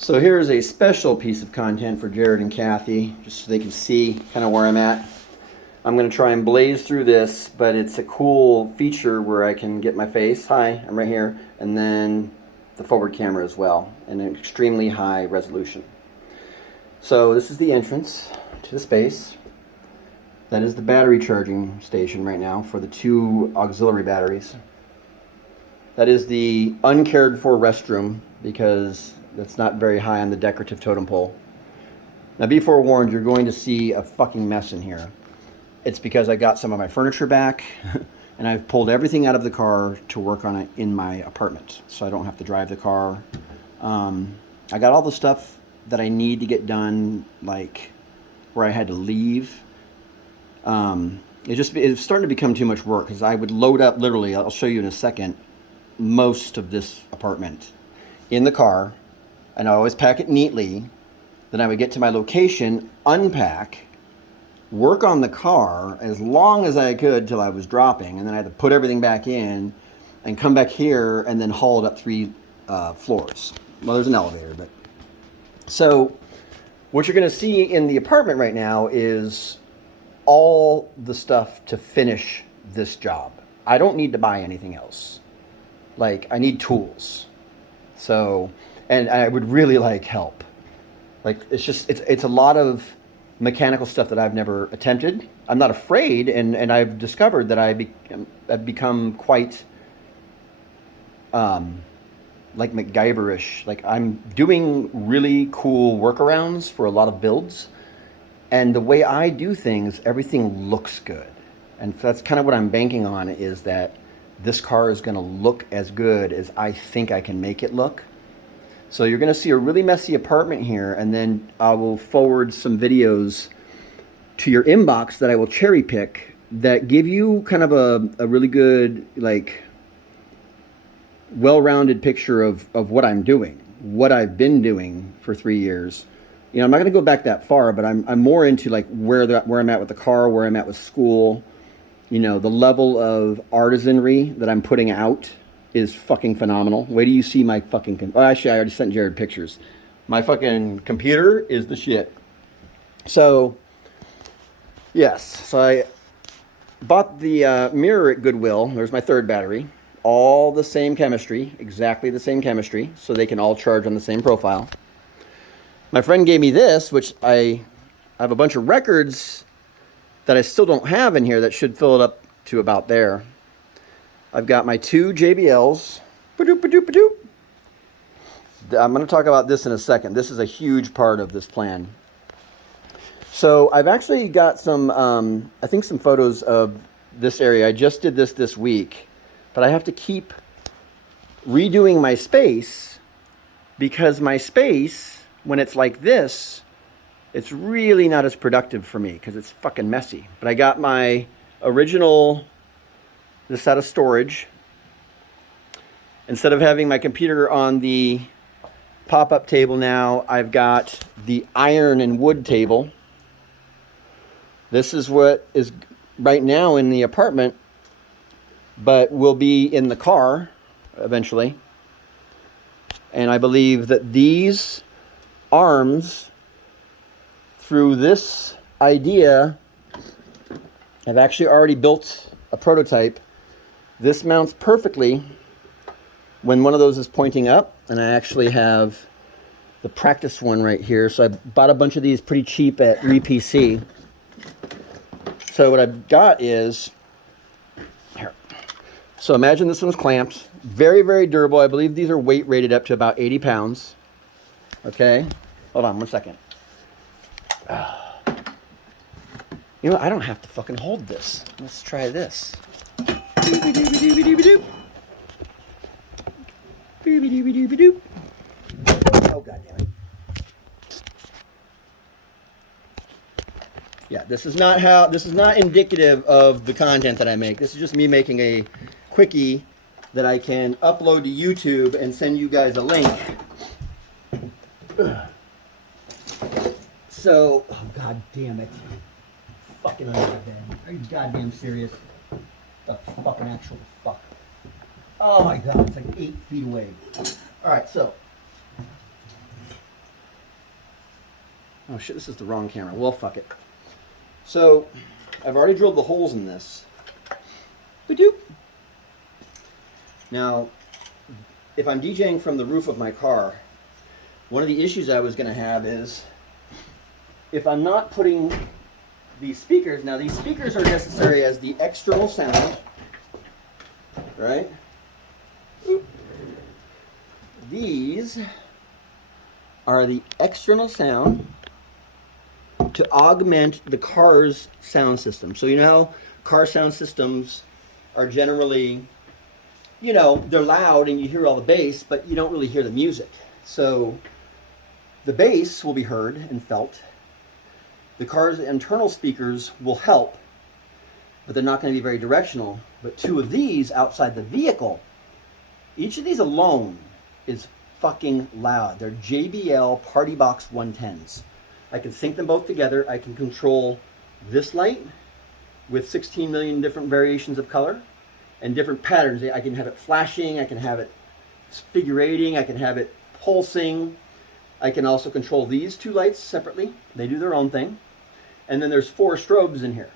So here's a special piece of content for Jared and Kathy, just so they can see kind of where I'm at. I'm going to try and blaze through this, but it's a cool feature where I can get my face. Hi, I'm right here. And then the forward camera as well, and an extremely high resolution. So this is the entrance to the space. That is the battery charging station right now for the 2 auxiliary batteries. That is the uncared for restroom because that's not very high on the decorative totem pole. Now be forewarned, you're going to see a fucking mess in here. It's because I got some of my furniture back and I've pulled everything out of the car to work on it in my apartment so I don't have to drive the car. I got all the stuff that I need to get done, like where I had to leave. It's starting to become too much work because I would load up, literally, I'll show you in a second, most of this apartment in the car, and I always pack it neatly. Then I would get to my location, unpack, work on the car as long as I could till I was dropping, and then I had to put everything back in and come back here and then haul it up 3 floors. Well, there's an elevator, but so what you're going to see in the apartment right now is all the stuff to finish this job. I don't need to buy anything else. Like, I need tools. So, and I would really like help. Like, it's a lot of mechanical stuff that I've never attempted. I'm not afraid, and I've discovered that I've become quite like MacGyverish. Like, I'm doing really cool workarounds for a lot of builds. And the way I do things, everything looks good. And that's kind of what I'm banking on, is that this car is going to look as good as I think I can make it look. So you're going to see a really messy apartment here, and then I will forward some videos to your inbox that I will cherry pick that give you kind of a really good, like, well-rounded picture of what I'm doing, what I've been doing for 3 years. You know, I'm not going to go back that far, but I'm more into like where I'm at with the car, where I'm at with school. You know, the level of artisanry that I'm putting out is fucking phenomenal. Wait till you see my fucking... Oh, actually, I already sent Jared pictures. My fucking computer is the shit. So, yes. So I bought the mirror at Goodwill. There's my 3rd battery. All the same chemistry, exactly the same chemistry, so they can all charge on the same profile. My friend gave me this, which I have a bunch of records that I still don't have in here that should fill it up to about there. I've got my 2 JBLs. Ba-doop, ba-doop, ba-doop. I'm going to talk about this in a second. This is a huge part of this plan. So I've actually got some, I think some photos of this area. I just did this week, but I have to keep redoing my space because my space, when it's like this, it's really not as productive for me because it's fucking messy. But I got my original, this out of storage. Instead of having my computer on the pop-up table now, I've got the iron and wood table. This is what is right now in the apartment, but will be in the car eventually. And I believe that these arms, through this idea, I've actually already built a prototype. This mounts perfectly when one of those is pointing up, and I actually have the practice one right here. So I bought a bunch of these pretty cheap at RePC. So what I've got is here. So imagine this one's clamped, very, very durable. I believe these are weight rated up to about 80 pounds. Okay, hold on 1 second. You know, I don't have to fucking hold this. Let's try this. Oh, God damn it. Yeah, this is not indicative of the content that I make. This is just me making a quickie that I can upload to YouTube and send you guys a link. So, oh, God damn it. Fucking under my bed. Are you goddamn serious? The fucking actual fuck. Oh my God, it's like 8 feet away. All right, so Oh shit, this is the wrong camera. Well, fuck it. So, I've already drilled the holes in this. Ba-doop. Now, if I'm DJing from the roof of my car, one of the issues I was going to have is if I'm not putting these speakers, now these speakers are necessary as the external sound, right? Oop. These are the external sound to augment the car's sound system. So you know how car sound systems are generally, you know, they're loud and you hear all the bass, but you don't really hear the music. So the bass will be heard and felt. The car's internal speakers will help, but they're not going to be very directional. But two of these outside the vehicle, each of these alone is fucking loud. They're JBL Party Box 110s. I can sync them both together. I can control this light with 16 million different variations of color and different patterns. I can have it flashing, I can have it figure eighting, I can have it pulsing. I can also control these two lights separately. They do their own thing. And then there's 4 strobes in here.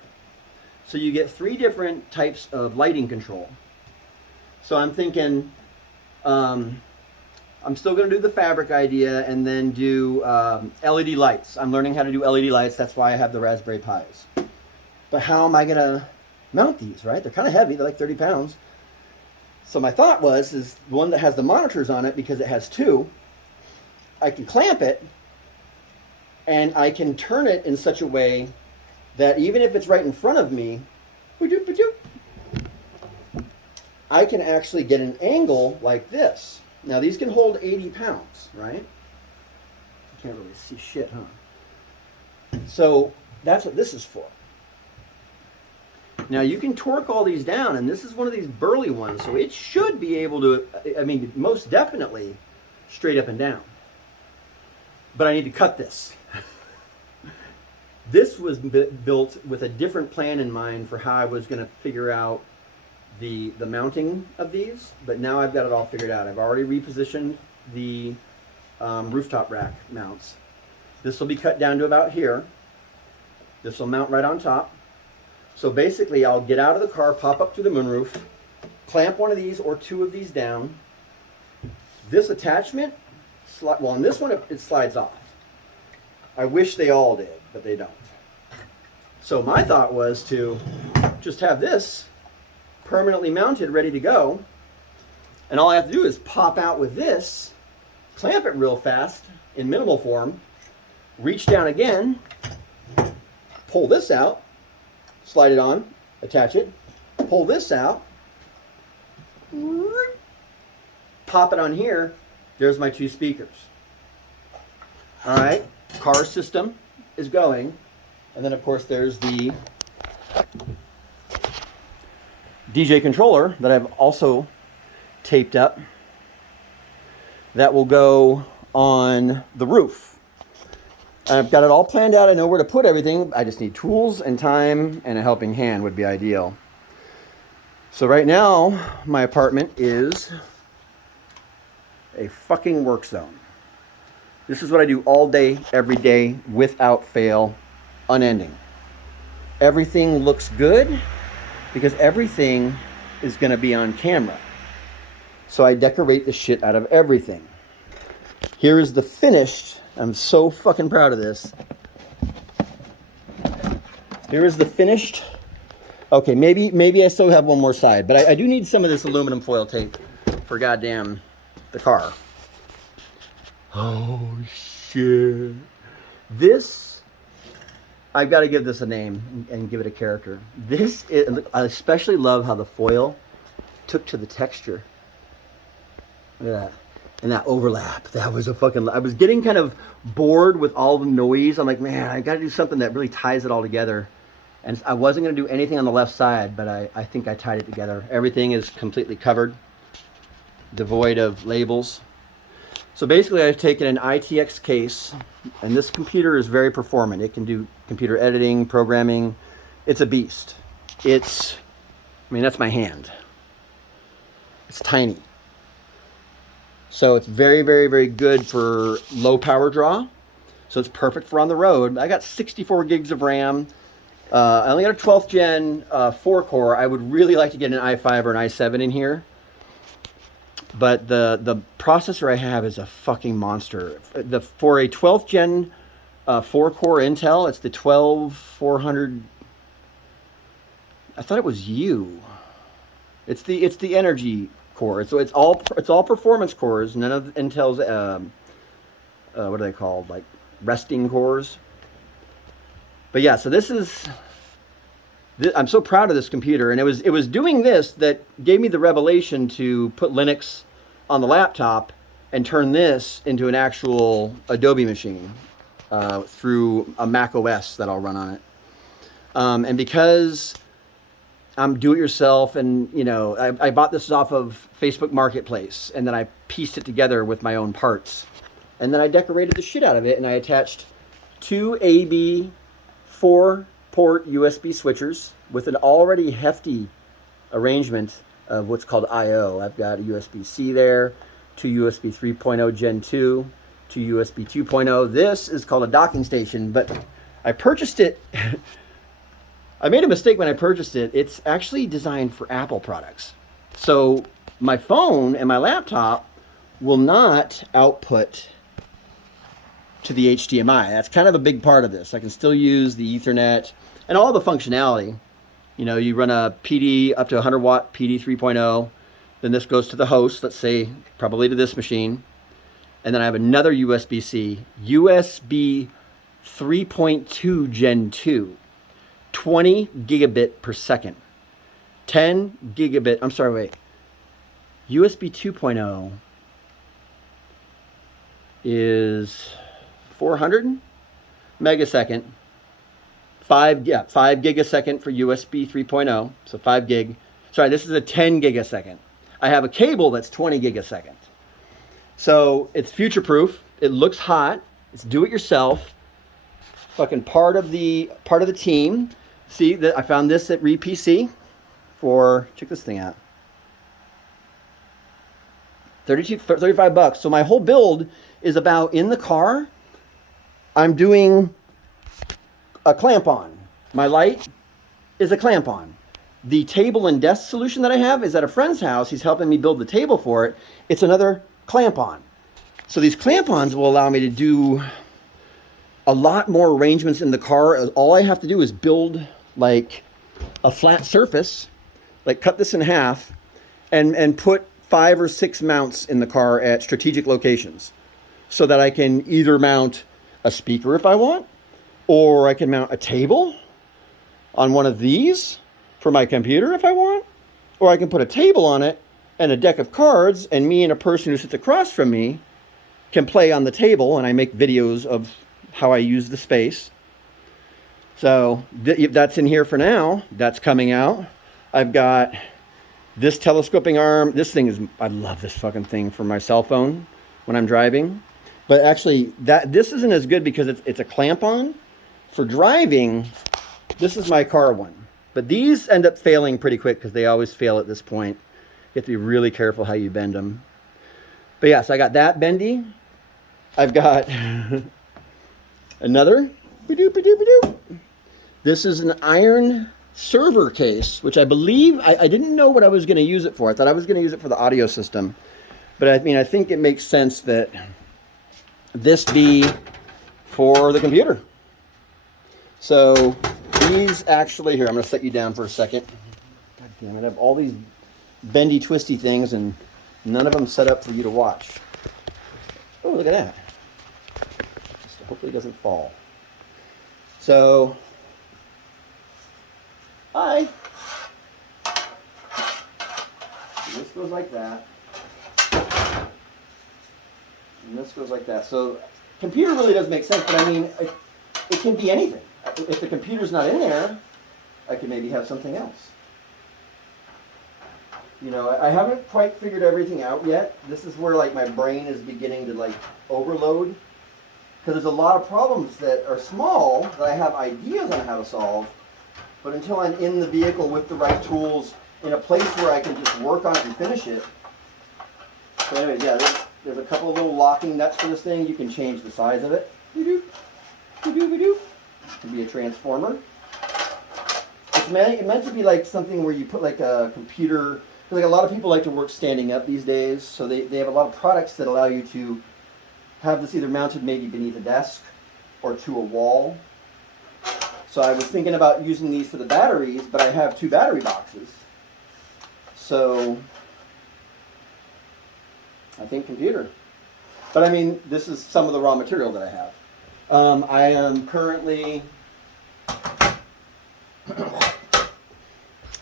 So you get 3 different types of lighting control. So I'm thinking, I'm still going to do the fabric idea and then do LED lights. I'm learning how to do LED lights. That's why I have the Raspberry Pis. But how am I going to mount these, right? They're kind of heavy. They're like 30 pounds. So my thought was, is the one that has the monitors on it, because it has 2, I can clamp it and I can turn it in such a way that even if it's right in front of me, I can actually get an angle like this. Now these can hold 80 pounds, right? You can't really see shit, huh? So that's what this is for. Now you can torque all these down, and this is one of these burly ones, so it should be able to, I mean, most definitely straight up and down. But I need to cut this. This was built with a different plan in mind for how I was going to figure out the mounting of these, but now I've got it all figured out. I've already repositioned the rooftop rack mounts. This will be cut down to about here. This will mount right on top. So basically I'll get out of the car, pop up to the moonroof, clamp one of these or 2 of these down. This attachment, well, on this one it slides off. I wish they all did, but they don't. So my thought was to just have this permanently mounted, ready to go. And all I have to do is pop out with this, clamp it real fast in minimal form, reach down again, pull this out, slide it on, attach it, pull this out, pop it on here. There's my 2 speakers. All right, car system is going. And then of course there's the DJ controller that I've also taped up that will go on the roof. I've got it all planned out. I know where to put everything. I just need tools and time, and a helping hand would be ideal. So right now, my apartment is a fucking work zone. This is what I do all day, every day, without fail, unending. Everything looks good because everything is going to be on camera. So I decorate the shit out of everything. Here is the finished. I'm so fucking proud of this. Here is the finished. Okay, maybe I still have one more side, but I do need some of this aluminum foil tape for goddamn the car. Oh shit. This, I've got to give this a name and give it a character. This is, I especially love how the foil took to the texture. Look at that. And that overlap, that was a fucking, I was getting kind of bored with all the noise. I'm like, man, I got to do something that really ties it all together. And I wasn't going to do anything on the left side, but I think I tied it together. Everything is completely covered, devoid of labels. So basically I've taken an ITX case, and this computer is very performant. It can do computer editing, programming. It's a beast. It's, I mean, that's my hand. It's tiny. So it's very, very, very good for low power draw. So it's perfect for on the road. I got 64 gigs of RAM. I only got a 12th gen 4-core. I would really like to get an i5 or an i7 in here. But the processor I have is a fucking monster. For a 12th gen 4-core Intel, it's the 12400. I thought it was U. It's the energy core. So it's all performance cores. None of Intel's what are they called? Like resting cores. But yeah, so I'm so proud of this computer, and it was doing this that gave me the revelation to put Linux on the laptop and turn this into an actual Adobe machine through a Mac OS that I'll run on it. And because I'm do-it-yourself, and I bought this off of Facebook Marketplace, and then I pieced it together with my own parts, and then I decorated the shit out of it, and I attached 2 AB 4-port USB switchers with an already hefty arrangement of what's called I/O. I've got a USB-C there, 2 USB 3.0 Gen 2, 2 USB 2.0. This is called a docking station, but I purchased it. I made a mistake when I purchased it. It's actually designed for Apple products. So my phone and my laptop will not output to the HDMI. That's kind of a big part of this. I can still use the Ethernet and all the functionality. You run a PD up to 100 watt PD 3.0. Then this goes to the host, let's say probably to this machine. And then I have another USB-C, USB 3.2 Gen 2. 20 gigabit per second. 10 gigabit, I'm sorry, wait. USB 2.0 is 400 megasecond. 5 gigasecond for USB 3.0, so 5 gig. Sorry, this is a 10 gigasecond. I have a cable that's 20 gigasecond. So it's future proof. It looks hot. It's do it yourself. Fucking part of the team. See that I found this at RePC for, check this thing out, $35. So my whole build is about, in the car, I'm doing a clamp on. My light is a clamp on. The table and desk solution that I have is at a friend's house. He's helping me build the table for it. It's another clamp on. So these clamp ons will allow me to do a lot more arrangements in the car. All I have to do is build like a flat surface, like cut this in half and put 5 or 6 mounts in the car at strategic locations so that I can either mount a speaker if I want, or I can mount a table on one of these for my computer if I want, or I can put a table on it and a deck of cards, and me and a person who sits across from me can play on the table, and I make videos of how I use the space. So that's in here for now. That's coming out. I've got this telescoping arm. This thing is, I love this fucking thing for my cell phone when I'm driving. But actually, this isn't as good because it's a clamp on. For driving, this is my car one. But these end up failing pretty quick because they always fail at this point. You have to be really careful how you bend them. But yeah, so I got that bendy. I've got another. This is an iron server case, which I believe, I didn't know what I was going to use it for. I thought I was going to use it for the audio system. But I think it makes sense that this be for the computer. So these actually, here, I'm going to set you down for a second. God damn it, I have all these bendy, twisty things, and none of them set up for you to watch. Oh, look at that. Hopefully it doesn't fall. So, hi. This goes like that. And this goes like that. So, computer really does make sense, but I mean, it can be anything. If the computer's not in there, I could maybe have something else. I haven't quite figured everything out yet. This is where my brain is beginning to overload. Because there's a lot of problems that are small that I have ideas on how to solve, but until I'm in the vehicle with the right tools, in a place where I can just work on it and finish it. So anyways, yeah, there's a couple of little locking nuts for this thing. You can change the size of it. Could be a transformer. It's meant to be like something where you put like a computer. Like a lot of people like to work standing up these days, so they have a lot of products that allow you to have this either mounted maybe beneath a desk or to a wall. So I was thinking about using these for the batteries, but I have 2 battery boxes. So I think computer. But I mean, this is some of the raw material that I have. I am currently...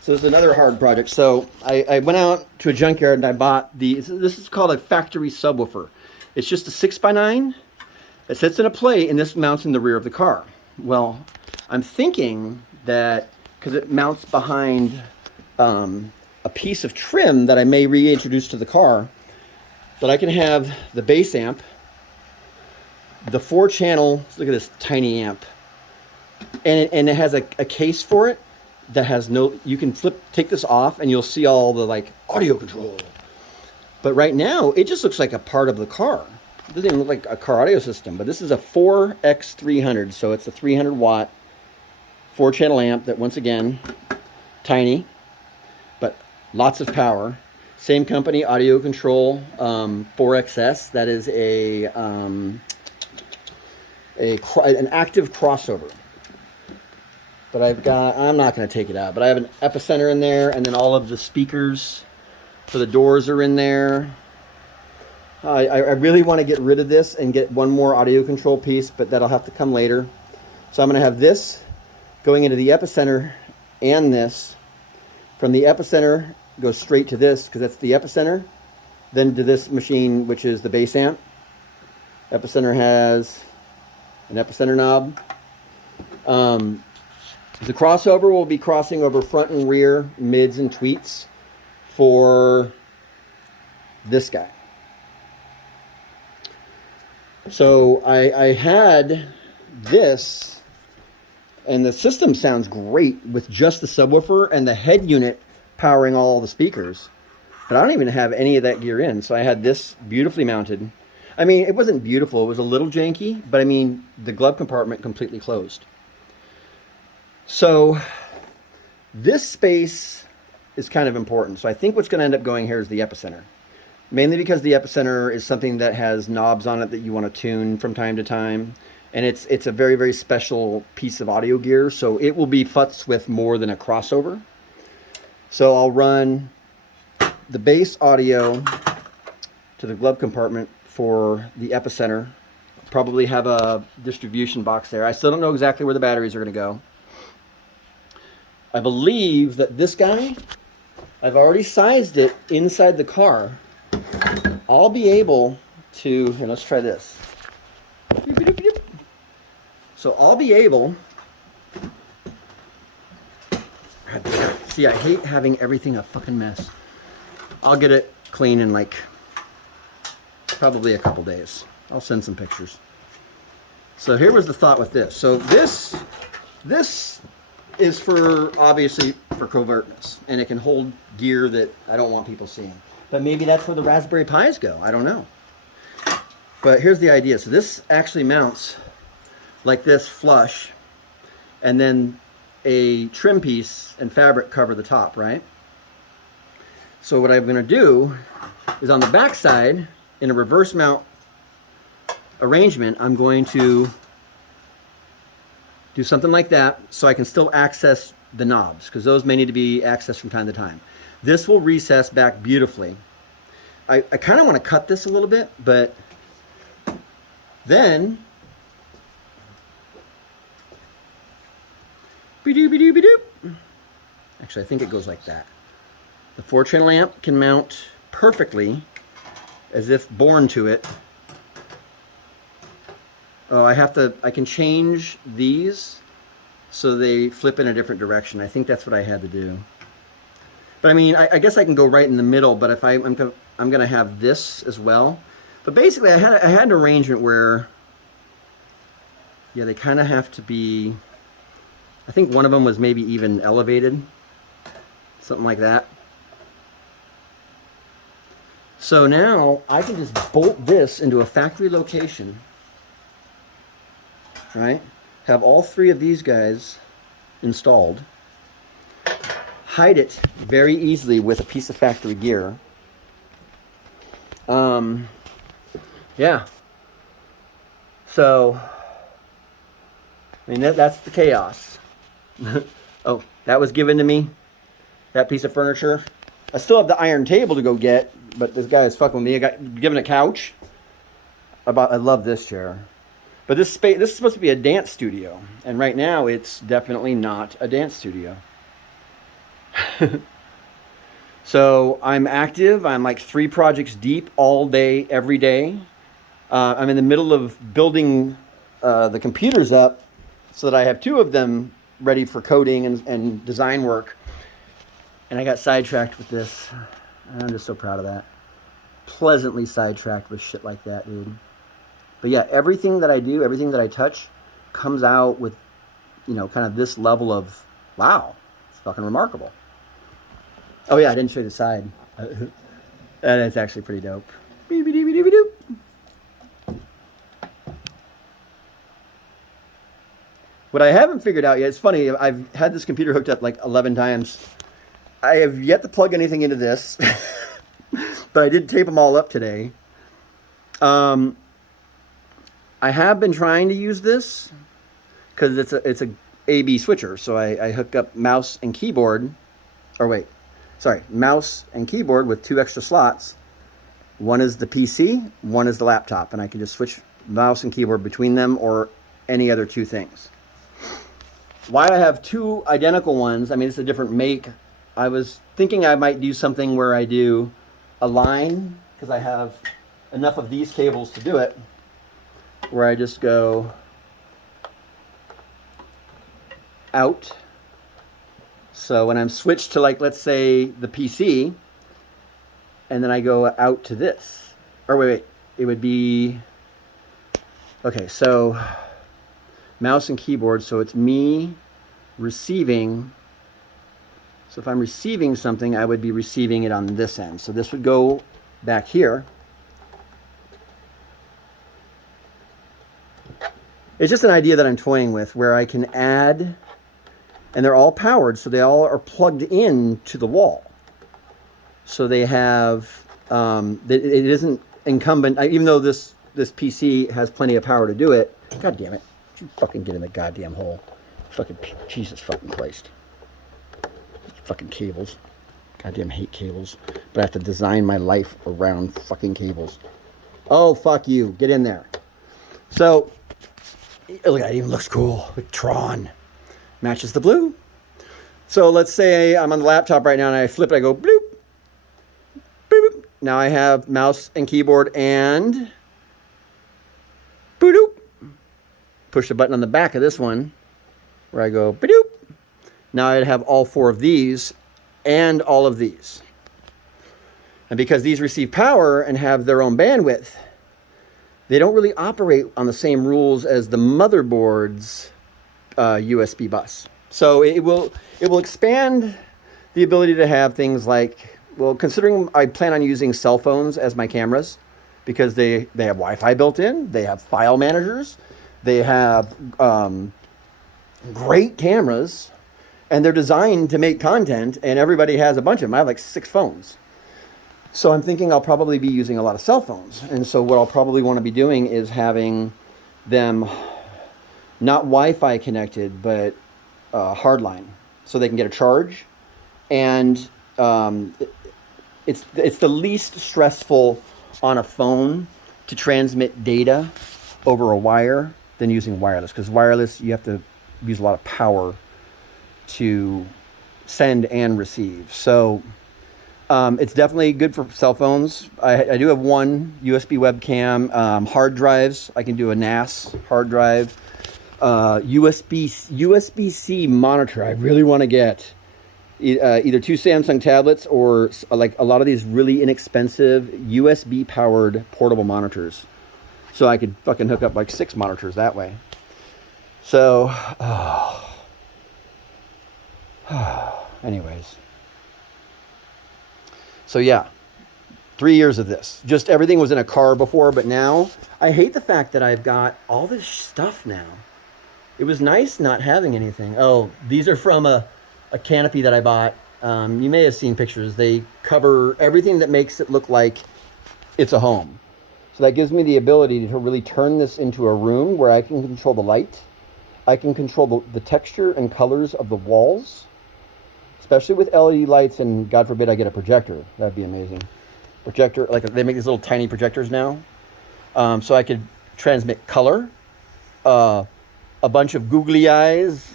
So this is another hard project. So I went out to a junkyard and I bought these. This is called a factory subwoofer. It's just a 6x9. It sits in a plate and this mounts in the rear of the car. Well, I'm thinking that because it mounts behind a piece of trim that I may reintroduce to the car, that I can have the bass amp, the 4-channel, look at this tiny amp, and it has a case for it that has no, you can take this off and you'll see all the like audio control. But right now, it just looks like a part of the car. It doesn't even look like a car audio system, but this is a 4X300, so it's a 300 watt 4-channel amp that, once again, tiny, but lots of power. Same company, Audio Control 4XS. That is an active crossover. But I'm not going to take it out, but I have an Epicenter in there, and then all of the speakers for the doors are in there. I really want to get rid of this and get one more audio control piece, but that'll have to come later. So I'm going to have this going into the Epicenter and this. From the Epicenter, go straight to this, because that's the Epicenter. Then to this machine, which is the bass amp. Epicenter has an Epicenter knob. The crossover will be crossing over front and rear, mids and tweets for this guy. So I had this, and the system sounds great with just the subwoofer and the head unit powering all the speakers. But I don't even have any of that gear in. So I had this beautifully mounted. I mean, it wasn't beautiful. It was a little janky, but I mean, the glove compartment completely closed. So this space is kind of important. So I think what's going to end up going here is the Epicenter. Mainly because the Epicenter is something that has knobs on it that you want to tune from time to time. And it's a very, very special piece of audio gear. So it will be futzed with more than a crossover. So I'll run the bass audio to the glove compartment for the Epicenter. Probably have a distribution box there. I still don't know exactly where the batteries are going to go. I believe that this guy, I've already sized it inside the car. I'll be able to, and let's try this. So I'll be able, see, I hate having everything a fucking mess. I'll get it clean in like probably a couple days. I'll send some pictures. So here was the thought with this. So this is for, obviously, for covertness, and it can hold gear that I don't want people seeing. But maybe that's where the Raspberry Pis go. I don't know. But here's the idea. So this actually mounts like this flush, and then a trim piece and fabric cover the top, right? So what I'm going to do is on the back side, in a reverse mount arrangement, I'm going to do something like that so I can still access the knobs, because those may need to be accessed from time to time. This will recess back beautifully. I kind of want to cut this a little bit, but then actually I think it goes like that. The 4-channel amp can mount perfectly as if born to it. Oh, I can change these so they flip in a different direction. I think that's what I had to do. But I mean, I guess I can go right in the middle, but if I'm going to have this as well. But basically, I had an arrangement where, yeah, they kind of have to be, I think one of them was maybe even elevated, something like that. So now I can just bolt this into a factory location. right? Have all three of these guys installed. Hide it very easily with a piece of factory gear. Yeah. So, I mean, that's the chaos. Oh, that was given to me. That piece of furniture. I still have the iron table to go get, but this guy is fucking with me. I got given a couch. I love this chair. But this is supposed to be a dance studio, and right now it's definitely not a dance studio. So I'm active. I'm like 3 projects deep all day, every day. I'm in the middle of building the computers up so that I have 2 of them ready for coding and design work. And I got sidetracked with this. I'm just so proud of that. Pleasantly sidetracked with shit like that, dude. But yeah, everything that I do, everything that I touch comes out with, kind of this level of, wow, it's fucking remarkable. Oh yeah, I didn't show you the side. And it's actually pretty dope. What I haven't figured out yet, it's funny, I've had this computer hooked up like 11 times. I have yet to plug anything into this, but I did tape them all up today. I have been trying to use this because it's a AB switcher. So I hook up mouse and keyboard, mouse and keyboard with 2 extra slots. One is the PC, one is the laptop, and I can just switch mouse and keyboard between them or any other 2 things. Why I have 2 identical ones, I mean, it's a different make. I was thinking I might do something where I do a line, because I have enough of these cables to do it, where I just go out. So when I'm switched to, like, let's say the PC, and then I go out to this, or wait, it would be, okay, so mouse and keyboard, so it's me receiving. So if I'm receiving something, I would be receiving it on this end. So this would go back here. It's just an idea that I'm toying with where I can add, and they're all powered, so they all are plugged in to the wall. So they have, it isn't incumbent, even though this PC has plenty of power to do it. God damn it. You fucking get in the goddamn hole. Fucking Jesus fucking Christ. Fucking cables. Goddamn hate cables. But I have to design my life around fucking cables. Oh, fuck you. Get in there. So, look, it even looks cool. Like Tron. Matches the blue. So let's say I'm on the laptop right now and I flip it. I go bloop. Boop. Now I have mouse and keyboard and boop. Push the button on the back of this one where I go boop. Now I'd have all 4 of these and all of these. And because these receive power and have their own bandwidth, they don't really operate on the same rules as the motherboard's USB bus. So it will expand the ability to have things like, well, considering I plan on using cell phones as my cameras because they have Wi-Fi built in, they have file managers, they have great cameras, and they're designed to make content, and everybody has a bunch of them. I have like 6 phones. So I'm thinking I'll probably be using a lot of cell phones. And so what I'll probably want to be doing is having them not Wi-Fi connected, but hardline, so they can get a charge. And it's the least stressful on a phone to transmit data over a wire than using wireless. Because wireless, you have to use a lot of power to send and receive. So it's definitely good for cell phones. I do have one USB webcam, hard drives. I can do a NAS hard drive, USB-C monitor. I really want to get either 2 Samsung tablets or like a lot of these really inexpensive USB powered portable monitors. So I could fucking hook up like 6 monitors that way. So, anyways. So yeah, 3 years of this. Just everything was in a car before, but now I hate the fact that I've got all this stuff now. It was nice not having anything. Oh, these are from a canopy that I bought. You may have seen pictures. They cover everything that makes it look like it's a home. So that gives me the ability to really turn this into a room where I can control the light. I can control the texture and colors of the walls, especially with LED lights, and God forbid I get a projector. That'd be amazing. Projector, like they make these little tiny projectors now. So I could transmit color, uh, a bunch of googly eyes,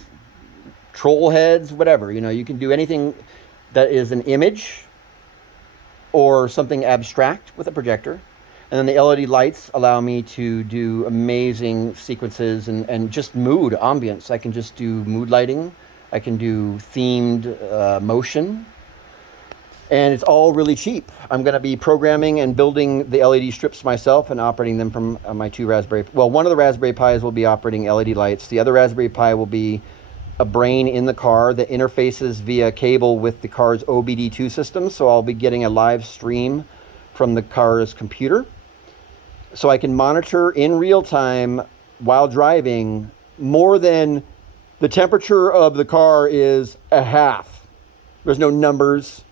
troll heads, whatever. You know, you can do anything that is an image or something abstract with a projector. And then the LED lights allow me to do amazing sequences and just mood, ambience. I can just do mood lighting. I can do themed motion. And it's all really cheap. I'm going to be programming and building the LED strips myself and operating them from my two Raspberry. Well, one of the Raspberry Pis will be operating LED lights. The other Raspberry Pi will be a brain in the car that interfaces via cable with the car's OBD2 system. So I'll be getting a live stream from the car's computer. So I can monitor in real time while driving more than the temperature of the car is a half. There's no numbers.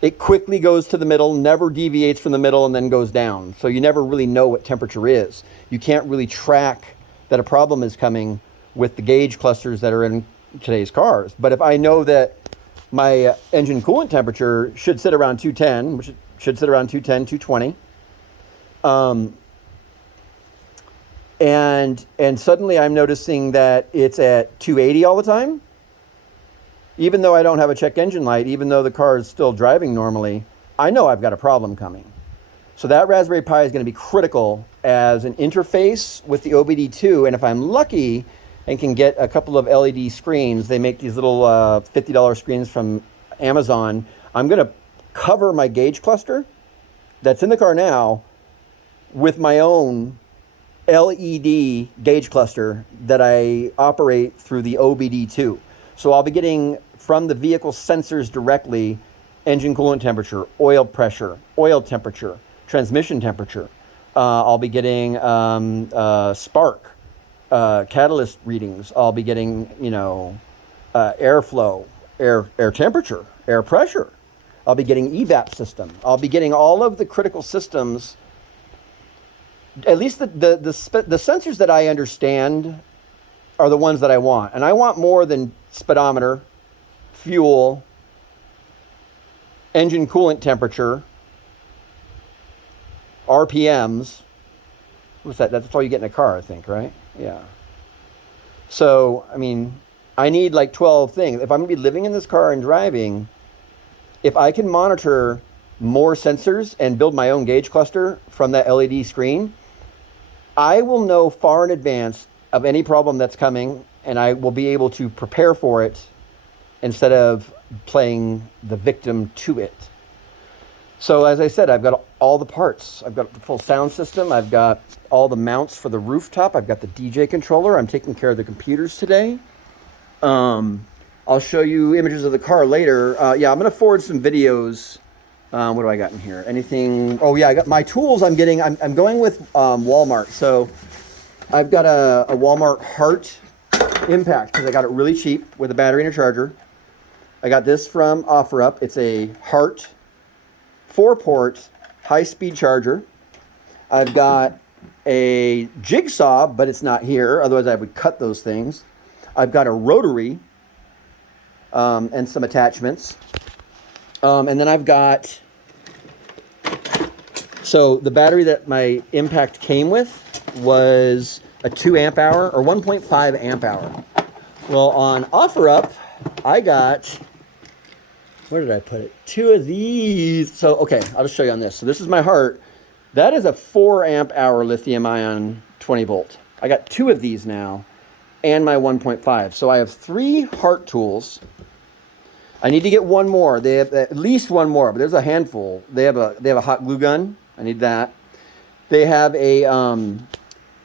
It quickly goes to the middle, never deviates from the middle, and then goes down. So you never really know what temperature is. You can't really track that a problem is coming with the gauge clusters that are in today's cars. But if I know that my engine coolant temperature should sit around 210, which should sit around 210, 220, and suddenly I'm noticing that it's at 280 all the time, even though I don't have a check engine light, even though the car is still driving normally, I know I've got a problem coming. So that Raspberry Pi is going to be critical as an interface with the OBD2. And if I'm lucky and can get a couple of LED screens, they make these little $50 screens from Amazon. I'm going to cover my gauge cluster that's in the car now with my own LED gauge cluster that I operate through the OBD2. So I'll be getting from the vehicle sensors directly engine coolant temperature, oil pressure, oil temperature, transmission temperature. I'll be getting spark, catalyst readings. I'll be getting, airflow, air temperature, air pressure. I'll be getting EVAP system. I'll be getting all of the critical systems. At least the sensors that I understand are the ones that I want. And I want more than speedometer, fuel, engine coolant temperature, RPMs. What's that? That's all you get in a car, I think, right? Yeah. So, I mean, I need like 12 things. If I'm going to be living in this car and driving, if I can monitor more sensors and build my own gauge cluster from that LED screen, I will know far in advance of any problem that's coming, and I will be able to prepare for it instead of playing the victim to it. So as I said, I've got all the parts. I've got the full sound system. I've got all the mounts for the rooftop. I've got the DJ controller. I'm taking care of the computers today. I'll show you images of the car later. Yeah, I'm going to forward some videos. What do I got in here? Anything? Oh yeah, I got my tools. I'm going with Walmart. So I've got a Walmart Heart Impact because I got it really cheap with a battery and a charger. I got this from OfferUp. It's a Heart 4-port high-speed charger. I've got a Jigsaw, but it's not here. Otherwise, I would cut those things. I've got a rotary and some attachments. And then I've got, so the battery that my Impact came with was a 2 amp hour or 1.5 amp hour. Well, on OfferUp, I got, where did I put it? 2 of these. So, okay, I'll just show you on this. So this is my Heart. That is a 4 amp hour lithium ion 20 volt. I got 2 of these now and my 1.5. So I have 3 Heart tools. I need to get one more. They have at least one more, but there's a handful. They have a hot glue gun. I need that. They have a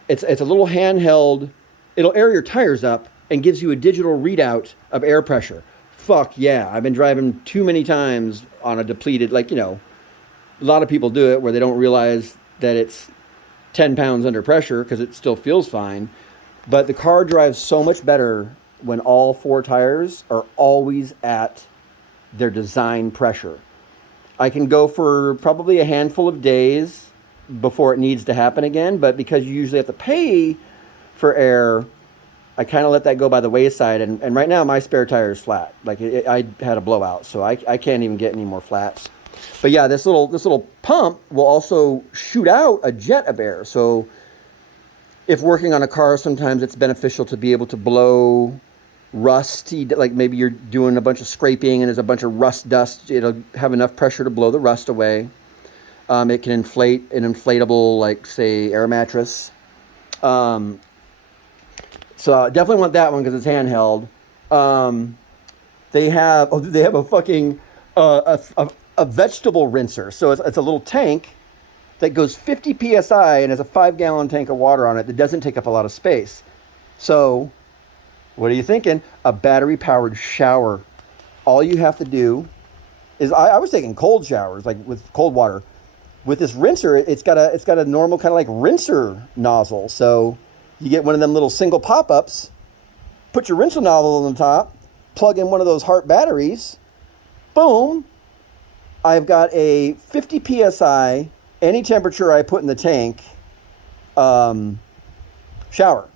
it's a little handheld. It'll air your tires up and gives you a digital readout of air pressure. Fuck yeah! I've been driving too many times on a depleted, a lot of people do it where they don't realize that it's 10 pounds under pressure because it still feels fine. But the car drives so much better when all four tires are always at their design pressure. I can go for probably a handful of days before it needs to happen again, but because you usually have to pay for air, I kind of let that go by the wayside. And right now, my spare tire is flat. Like I had a blowout, so I can't even get any more flats. But yeah, this little pump will also shoot out a jet of air. So if working on a car, sometimes it's beneficial to be able to blow rusty, like maybe you're doing a bunch of scraping and there's a bunch of rust dust. It'll have enough pressure to blow the rust away. It can inflate an inflatable, like say, air mattress. So I definitely want that one because it's handheld. They have a fucking a vegetable rinser. So it's a little tank that goes 50 psi and has a 5-gallon tank of water on it that doesn't take up a lot of space. So what are you thinking? A battery-powered shower. All you have to do is I was taking cold showers, like with cold water. With this rinser, it's got a normal kind of like rinser nozzle. So you get one of them little single pop-ups, put your rinser nozzle on the top, plug in one of those Hart batteries, boom. I've got a 50 psi, any temperature I put in the tank, shower.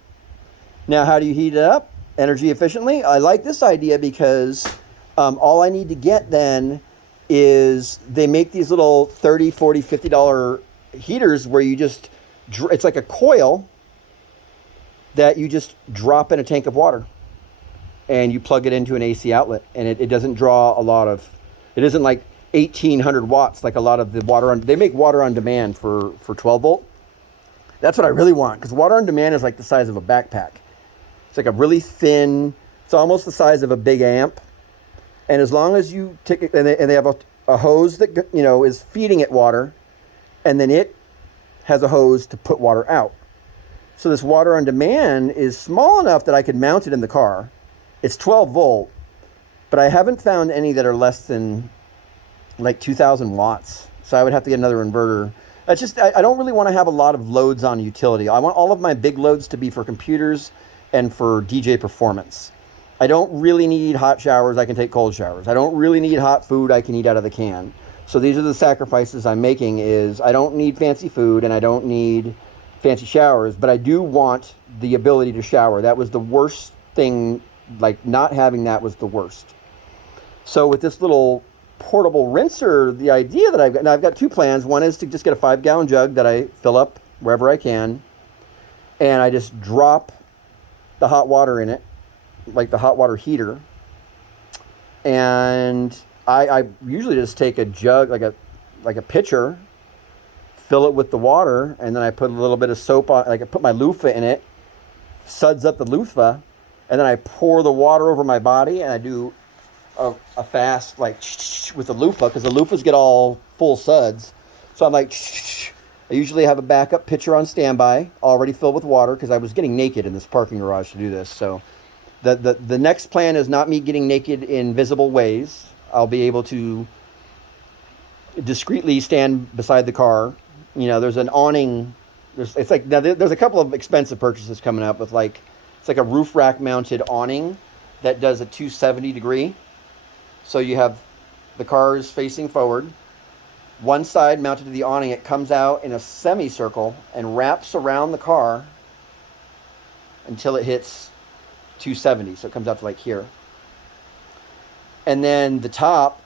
Now, how do you heat it up? Energy efficiently. I like this idea because all I need to get then is they make these little $30, $40, $50 heaters where you just, it's like a coil that you just drop in a tank of water and you plug it into an AC outlet, and it doesn't draw a lot of, it isn't like 1800 watts like a lot of the water on, they make water on demand for 12 volt. That's what I really want, because water on demand is like the size of a backpack. It's like a really thin, it's almost the size of a big amp. And as long as you take it, and they have a hose that, you know, is feeding it water, and then it has a hose to put water out. So this water on demand is small enough that I could mount it in the car. It's 12 volt, but I haven't found any that are less than like 2,000 watts. So I would have to get another inverter. That's just, I don't really want to have a lot of loads on utility. I want all of my big loads to be for computers and for DJ performance. I don't really need hot showers. I can take cold showers. I don't really need hot food I can eat out of the can. So these are the sacrifices I'm making is I don't need fancy food and I don't need fancy showers, but I do want the ability to shower. That was the worst thing, like not having that was the worst. So with this little portable rinser, the idea that I've got two plans. One is to just get a 5-gallon jug that I fill up wherever I can, and I just drop the hot water in it, like the hot water heater. And I usually just take a jug, like a pitcher, fill it with the water, and then I put a little bit of soap on, like I put my loofah in it, suds up the loofah, and then I pour the water over my body, and I do a fast, like, with the loofah, because the loofahs get all full suds. So I'm like, I usually have a backup pitcher on standby, already filled with water, because I was getting naked in this parking garage to do this. So the next plan is not me getting naked in visible ways. I'll be able to discreetly stand beside the car. You know, there's an awning. There's a couple of expensive purchases coming up with it's like a roof rack mounted awning that does a 270 degree. So you have the cars facing forward. One side mounted to the awning, it comes out in a semicircle and wraps around the car until it hits 270. So it comes out to like here. And then the top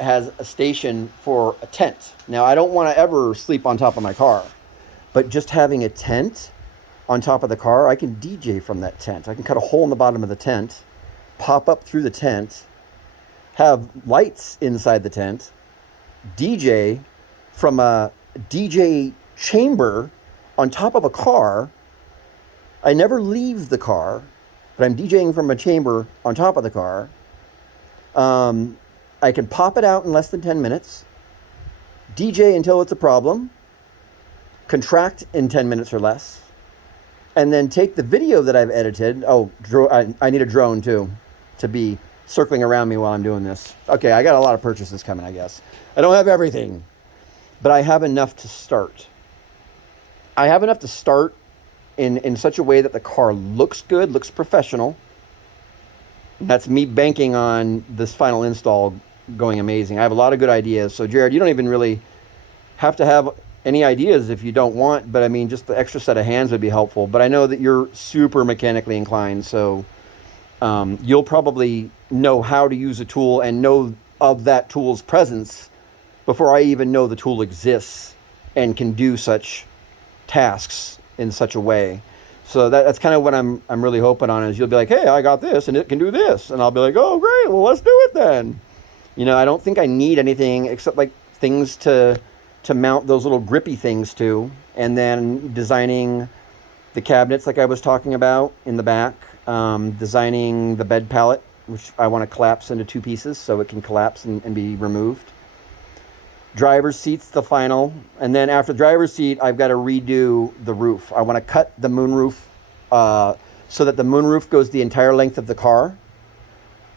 has a station for a tent. Now, I don't want to ever sleep on top of my car, but just having a tent on top of the car, I can DJ from that tent. I can cut a hole in the bottom of the tent, pop up through the tent, have lights inside the tent, DJ from a DJ chamber on top of a car. I never leave the car, but I'm DJing from a chamber on top of the car. I can pop it out in less than 10 minutes, DJ until it's a problem, contract in 10 minutes or less, and then take the video that I've edited. I need a drone too to be circling around me while I'm doing this. Okay, I got a lot of purchases coming, I guess. I don't have everything, but I have enough to start. I have enough to start in such a way that the car looks good, looks professional. That's me banking on this final install going amazing. I have a lot of good ideas. So Jared, you don't even really have to have any ideas if you don't want, but I mean, just the extra set of hands would be helpful. But I know that you're super mechanically inclined, so you'll probably know how to use a tool and know of that tool's presence before I even know the tool exists and can do such tasks in such a way. So that's kind of what I'm really hoping on, is you'll be like, hey, I got this and it can do this. And I'll be like, oh, great, well, let's do it then. I don't think I need anything except like things to mount those little grippy things to, and then designing the cabinets like I was talking about in the back, designing the bed pallet, which I want to collapse into 2 pieces so it can collapse and be removed. Driver's seat's the final, and then after the driver's seat, I've got to redo the roof. I want to cut the moonroof so that the moonroof goes the entire length of the car.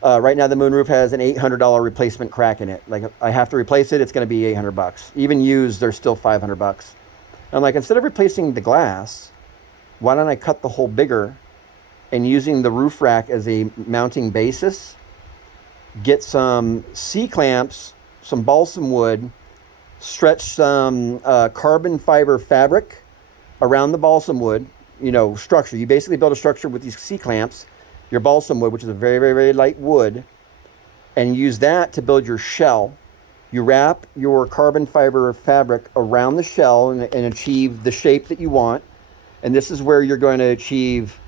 Right now, the moonroof has an $800 replacement crack in it. Like, I have to replace it, it's going to be $800. Even used, they're still $500. I'm like, instead of replacing the glass, why don't I cut the hole bigger and using the roof rack as a mounting basis, get some C-clamps, some balsam wood, stretch some carbon fiber fabric around the balsam wood, structure. You basically build a structure with these C-clamps, your balsam wood, which is a very, very, very light wood, and use that to build your shell. You wrap your carbon fiber fabric around the shell and achieve the shape that you want. And this is where you're going to achieve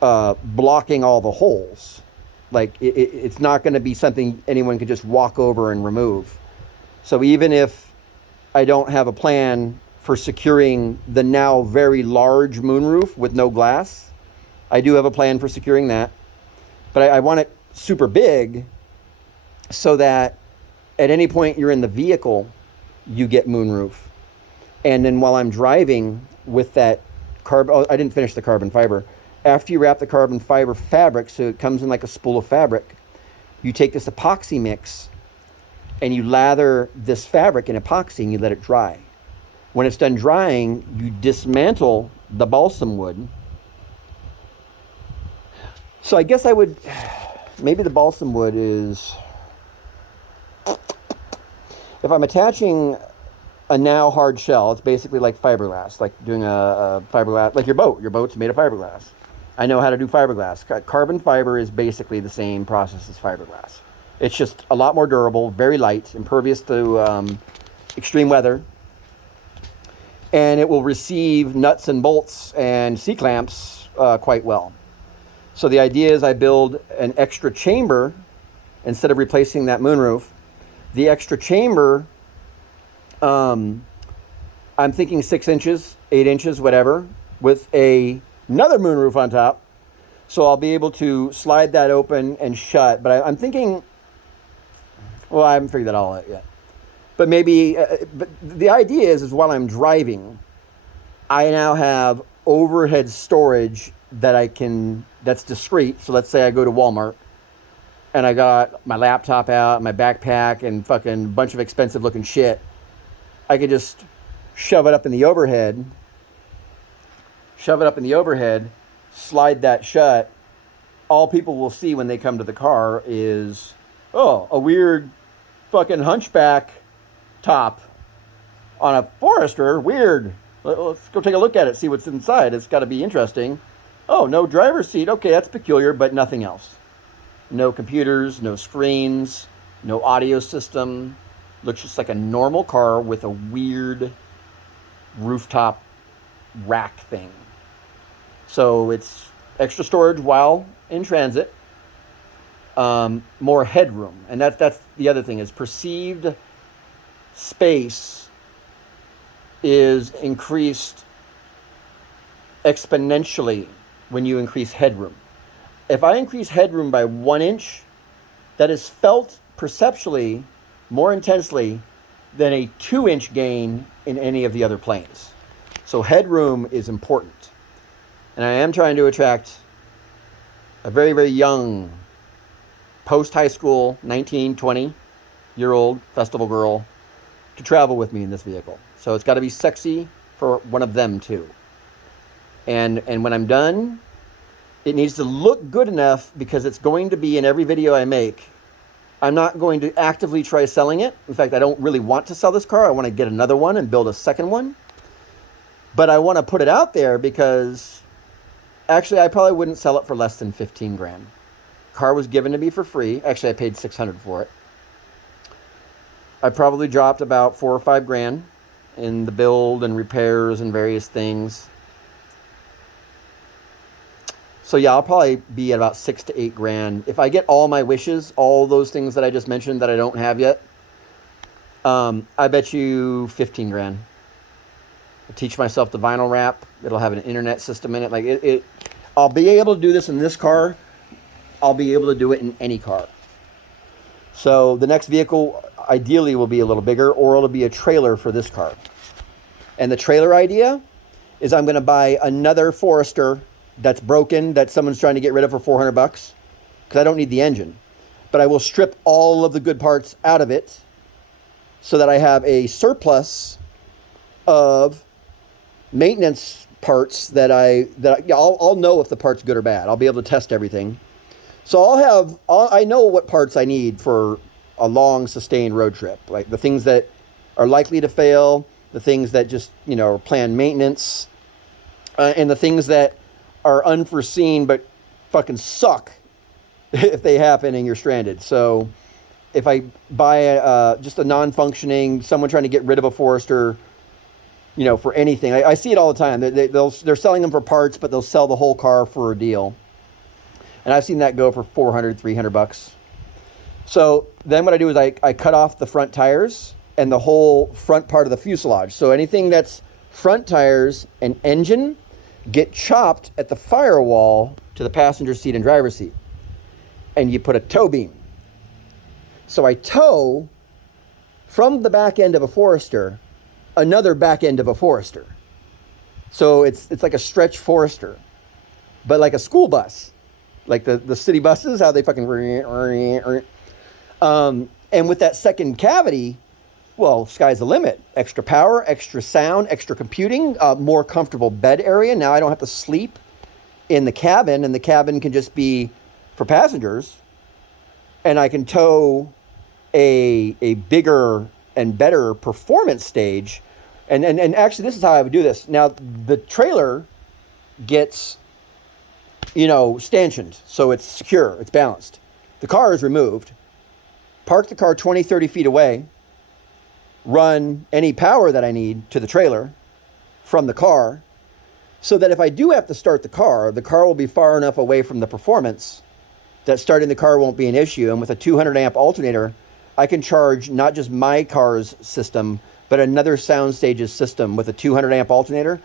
blocking all the holes. Like, it's not going to be something anyone can just walk over and remove. So even if I don't have a plan for securing the now very large moonroof with no glass, I do have a plan for securing that. But I want it super big so that at any point you're in the vehicle, you get moonroof. And then while I'm driving with that I didn't finish the carbon fiber. After you wrap the carbon fiber fabric, so it comes in like a spool of fabric, you take this epoxy mix and you lather this fabric in epoxy and you let it dry. When it's done drying, you dismantle the balsam wood. So I guess maybe the balsam wood is, if I'm attaching a now hard shell, it's basically like fiberglass, like doing a fiberglass, like your boat. Your boat's made of fiberglass. I know how to do fiberglass. Carbon fiber is basically the same process as fiberglass. It's just a lot more durable, very light, impervious to extreme weather. And it will receive nuts and bolts and C-clamps quite well. So the idea is I build an extra chamber instead of replacing that moonroof. The extra chamber, I'm thinking 6 inches, 8 inches, whatever, with another moonroof on top. So I'll be able to slide that open and shut. But I'm thinking, well, I haven't figured that all out yet. But maybe, but the idea is while I'm driving, I now have overhead storage that's discreet. So let's say I go to Walmart and I got my laptop out, my backpack, and fucking bunch of expensive looking shit. I could just shove it up in the overhead, slide that shut. All people will see when they come to the car is, oh, a weird fucking hunchback top on a Forester. Weird. Let's go take a look at it, see what's inside. It's got to be interesting. Oh, no driver's seat. Okay, that's peculiar, but nothing else. No computers, no screens, no audio system. Looks just like a normal car with a weird rooftop rack thing. So it's extra storage while in transit. More headroom. And that's the other thing, is perceived space is increased exponentially when you increase headroom. If I increase headroom by 1 inch, that is felt perceptually more intensely than a 2-inch gain in any of the other planes. So headroom is important. And I am trying to attract a very, very young post-high school, 19, 20-year-old festival girl to travel with me in this vehicle. So it's got to be sexy for one of them too. And when I'm done, it needs to look good enough because it's going to be in every video I make. I'm not going to actively try selling it. In fact, I don't really want to sell this car. I want to get another one and build a second one. But I want to put it out there because actually I probably wouldn't sell it for less than 15 grand. Car was given to me for free. Actually, I paid 600 for it. I probably dropped about 4 or 5 grand in the build and repairs and various things. So yeah, I'll probably be at about 6 to 8 grand. If I get all my wishes, all those things that I just mentioned that I don't have yet, I bet you 15 grand. I'll teach myself the vinyl wrap. It'll have an internet system in it. Like I'll be able to do this in this car. I'll be able to do it in any car. So the next vehicle ideally will be a little bigger, or it'll be a trailer for this car. And the trailer idea is I'm going to buy another Forester that's broken, that someone's trying to get rid of for 400 bucks, because I don't need the engine. But I will strip all of the good parts out of it so that I have a surplus of maintenance parts I'll know if the part's good or bad. I'll be able to test everything. So I know what parts I need for a long, sustained road trip. Like the things that are likely to fail, the things that just, are planned maintenance, and the things that are unforeseen but fucking suck if they happen and you're stranded. So if I buy just a non-functioning, someone trying to get rid of a Forester, for anything, I see it all the time. They're selling them for parts, but they'll sell the whole car for a deal. And I've seen that go for 400, 300 bucks. So then what I do is I cut off the front tires and the whole front part of the fuselage. So anything that's front tires and engine get chopped at the firewall to the passenger seat and driver's seat. And you put a tow beam. So I tow from the back end of a Forester another back end of a Forester. So it's like a stretch Forester, but like a school bus. Like the city buses, how they fucking... and with that second cavity, well, sky's the limit. Extra power, extra sound, extra computing, more comfortable bed area. Now I don't have to sleep in the cabin, and the cabin can just be for passengers. And I can tow a bigger and better performance stage. And actually, this is how I would do this. Now, the trailer gets... stanchioned, so it's secure, it's balanced. The car is removed. Park the car 20, 30 feet away. Run any power that I need to the trailer from the car, so that if I do have to start the car will be far enough away from the performance that starting the car won't be an issue. And with a 200 amp alternator, I can charge not just my car's system, but another Soundstage's system. With a 200 amp alternator,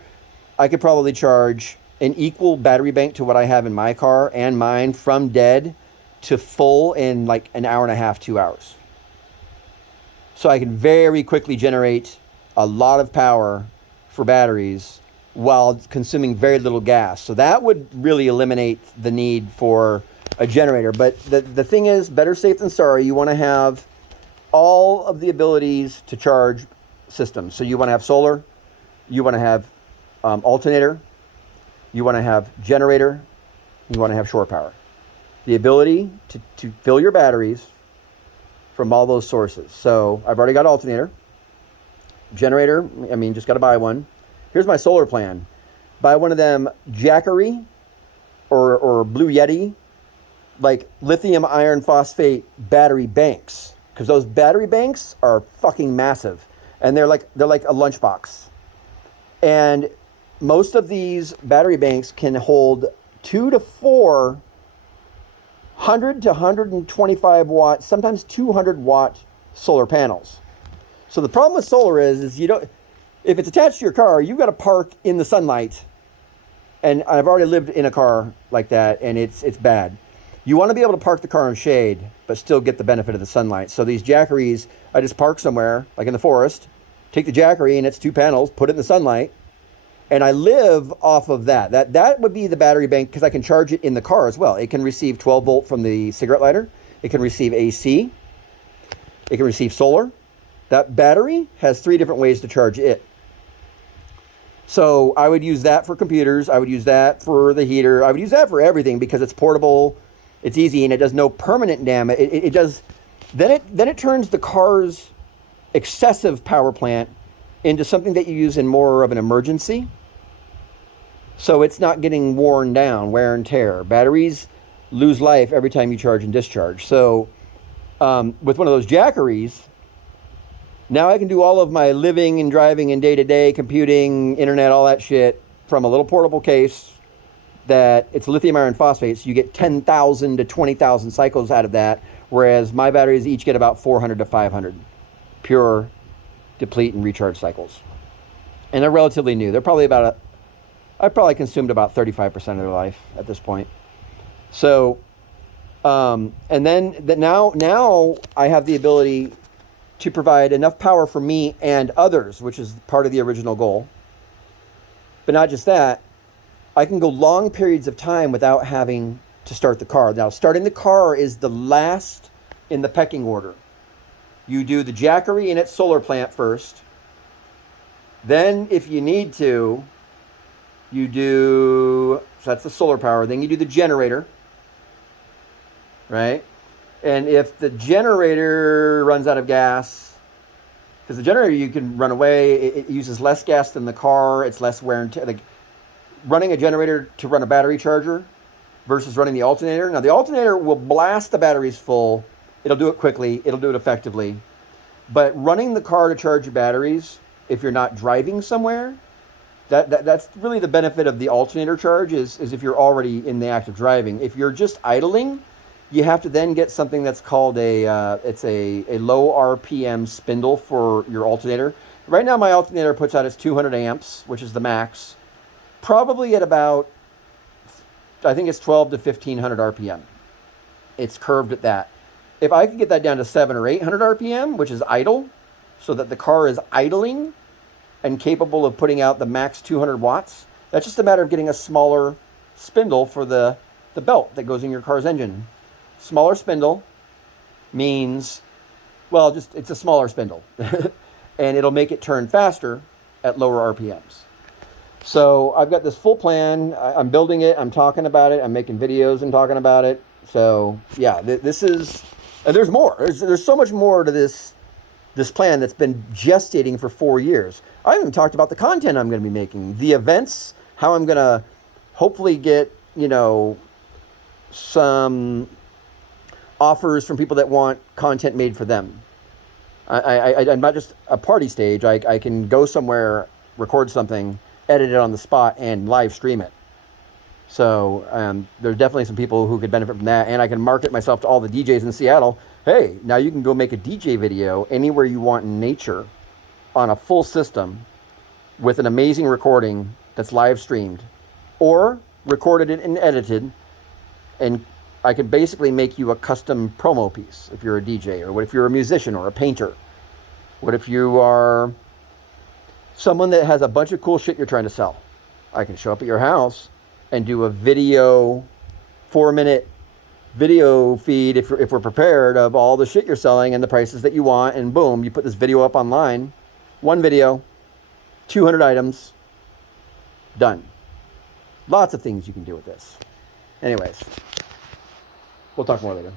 I could probably charge an equal battery bank to what I have in my car and mine from dead to full in like an hour and a half, 2 hours. So I can very quickly generate a lot of power for batteries while consuming very little gas. So that would really eliminate the need for a generator. But the thing is, better safe than sorry. You want to have all of the abilities to charge systems. So you want to have solar, you want to have alternator, you want to have generator, you want to have shore power. The ability to fill your batteries from all those sources. So I've already got alternator. Generator, just got to buy one. Here's my solar plan. Buy one of them Jackery or Blue Yeti, like lithium iron phosphate battery banks. Because those battery banks are fucking massive. And they're like a lunchbox. And most of these battery banks can hold 2 to 4 100 to 125 watt, sometimes 200 watt solar panels. So the problem with solar is if it's attached to your car, you've got to park in the sunlight. And I've already lived in a car like that, and it's bad. You want to be able to park the car in shade, but still get the benefit of the sunlight. So these Jackeries, I just park somewhere, like in the forest, take the Jackery and its 2 panels, put it in the sunlight, and I live off of that. That would be the battery bank, because I can charge it in the car as well. It can receive 12 volt from the cigarette lighter. It can receive AC. It can receive solar. That battery has 3 different ways to charge it. So I would use that for computers. I would use that for the heater. I would use that for everything because it's portable, it's easy, and it does no permanent damage. It does. Then it turns the car's excessive power plant into something that you use in more of an emergency. So it's not getting worn down, wear and tear. Batteries lose life every time you charge and discharge. So with one of those Jackeries, now I can do all of my living and driving and day-to-day computing, internet, all that shit from a little portable case that it's lithium iron phosphate. So you get 10,000 to 20,000 cycles out of that, whereas my batteries each get about 400 to 500 pure deplete and recharge cycles. And they're relatively new. They're probably I probably consumed about 35% of their life at this point. So, and then now I have the ability to provide enough power for me and others, which is part of the original goal. But not just that, I can go long periods of time without having to start the car. Now, starting the car is the last in the pecking order. You do the Jackery in its solar plant first. Then, if you need to, you do, so that's the solar power. Then you do the generator, right? And if the generator runs out of gas, because the generator you can run away, it uses less gas than the car, it's less wear and tear. Like running a generator to run a battery charger versus running the alternator. Now the alternator will blast the batteries full. It'll do it quickly. It'll do it effectively. But running the car to charge your batteries, if you're not driving somewhere, that's really the benefit of the alternator charge is if you're already in the act of driving. If you're just idling, you have to then get something that's called it's a low RPM spindle for your alternator. Right now my alternator puts out its 200 amps, which is the max, probably at about, I think it's 12 to 1500 RPM. It's curved at that. If I could get that down to 700 or 800 RPM, which is idle, so that the car is idling and capable of putting out the max 200 watts, that's just a matter of getting a smaller spindle for the belt that goes in your car's engine. Smaller spindle means, well, just it's a smaller spindle. And it'll make it turn faster at lower RPMs. So I've got this full plan. I'm building it. I'm talking about it. I'm making videos and talking about it. So yeah, this is, and there's more. There's so much more to this plan that's been gestating for 4 years. I haven't even talked about the content I'm going to be making, the events, how I'm going to hopefully get, some offers from people that want content made for them. I'm not just a party stage. I can go somewhere, record something, edit it on the spot, and live stream it. So there's definitely some people who could benefit from that. And I can market myself to all the DJs in Seattle. Hey, now you can go make a DJ video anywhere you want in nature on a full system with an amazing recording that's live streamed or recorded it and edited, and I could basically make you a custom promo piece if you're a DJ, or what if you're a musician or a painter? What if you are someone that has a bunch of cool shit you're trying to sell? I can show up at your house and do a video, 4-minute video feed if we're prepared of all the shit you're selling and the prices that you want, and boom, you put this video up online. One video, 200 items, done. Lots of things you can do with this. Anyways, we'll talk more later.